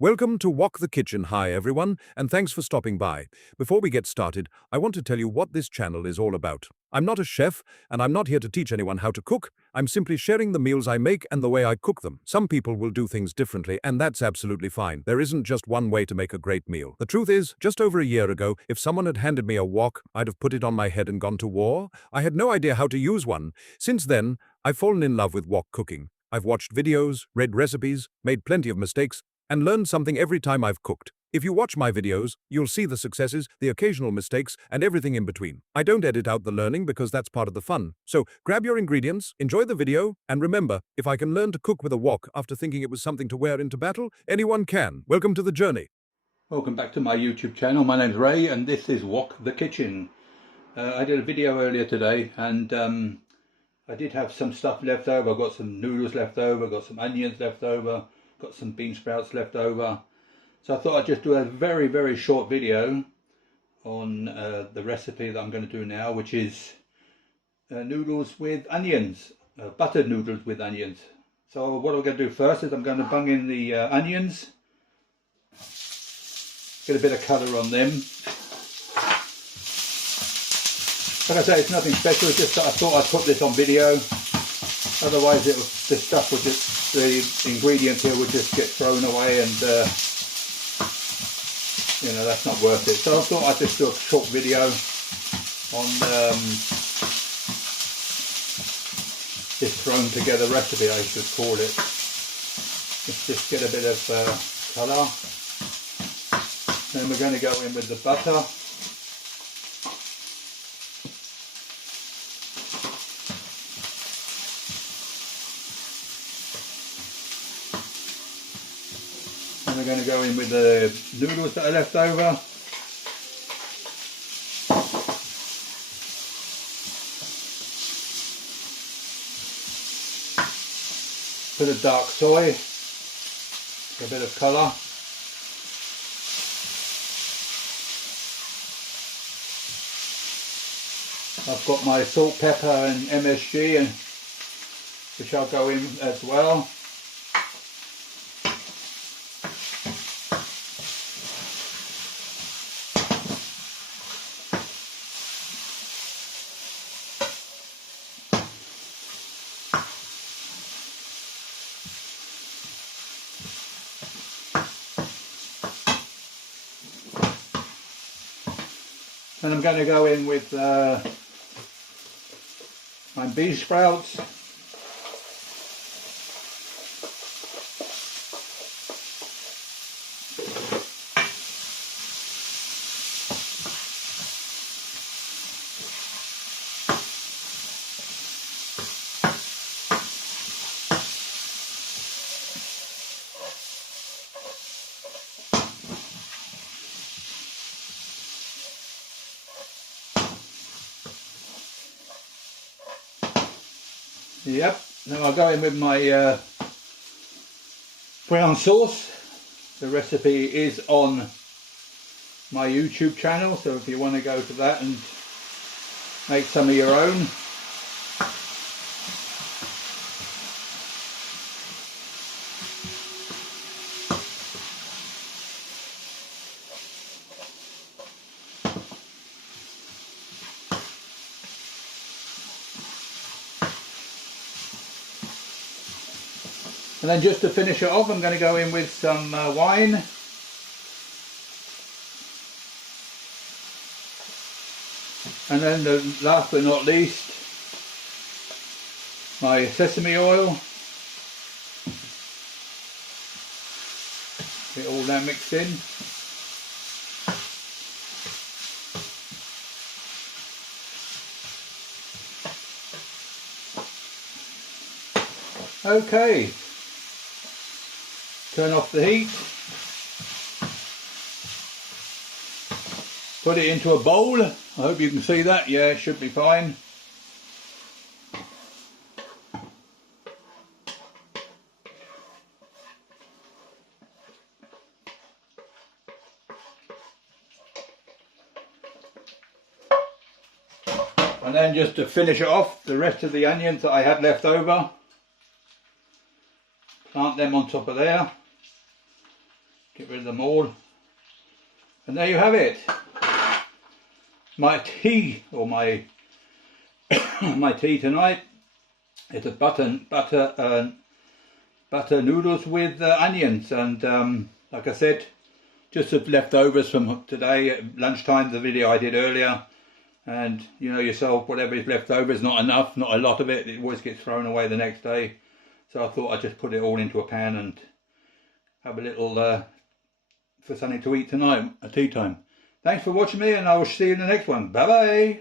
Welcome to Wok the Kitchen. Hi everyone, and thanks for stopping by. Before we get started, I want to tell you what this channel is all about. I'm not a chef, and I'm not here to teach anyone how to cook. I'm simply sharing the meals I make and the way I cook them. Some people will do things differently, and that's absolutely fine. There isn't just one way to make a great meal. The truth is, just over a year ago, if someone had handed me a wok, I'd have put it on my head and gone to war. I had no idea how to use one. Since then, I've fallen in love with wok cooking. I've watched videos, read recipes, made plenty of mistakes, and learned something every time I've cooked. If you watch my videos, you'll see the successes, the occasional mistakes, and everything in between. I don't edit out the learning because that's part of the fun. So grab your ingredients, enjoy the video, and remember, if I can learn to cook with a wok after thinking it was something to wear into battle, anyone can. Welcome to the journey. Welcome back to my YouTube channel. My name's Ray and this is Wok the Kitchen. I did a video earlier today and I did have some stuff left over. I've got some noodles left over, got some onions left over, got some bean sprouts left over. So I thought I'd just do a very short video on the recipe that I'm going to do now, which is noodles with onions, buttered noodles with onions. So what I'm going to do first is I'm going to bung in the onions. Get a bit of colour on them. Like I say, it's nothing special, it's just that I thought I'd put this on video. Otherwise this stuff would just, the ingredients here would just get thrown away and you know, that's not worth it. So I thought I'd just do a short video on this thrown together recipe, I should call it. Let's just get a bit of colour. Then we're going to go in with the butter. And we're going to go in with the noodles that are left over. Bit of dark soy, a bit of colour. I've got my salt, pepper and MSG, which I'll go in as well. And I'm going to go in with my bean sprouts. Yep, now I'll go in with my brown sauce. The recipe is on my YouTube channel, so if you want to go to that and make some of your own. And then just to finish it off, I'm going to go in with some wine. And then last but not least, my sesame oil. Get all that mixed in. Okay. Turn off the heat, put it into a bowl. I hope you can see that. Yeah, it should be fine. And then just to finish it off, the rest of the onions that I had left over, plant them on top of there. Get rid of them all. And there you have it. My tea, or my my tea tonight. It's a butter noodles with onions, and like I said, just the leftovers from today at lunchtime, the video I did earlier. And you know yourself, whatever is left over is not enough, not a lot of it. It always gets thrown away the next day. So I thought I'd just put it all into a pan and have a little for something to eat tonight at tea time. Thanks for watching me, and I will see you in the next one. Bye bye.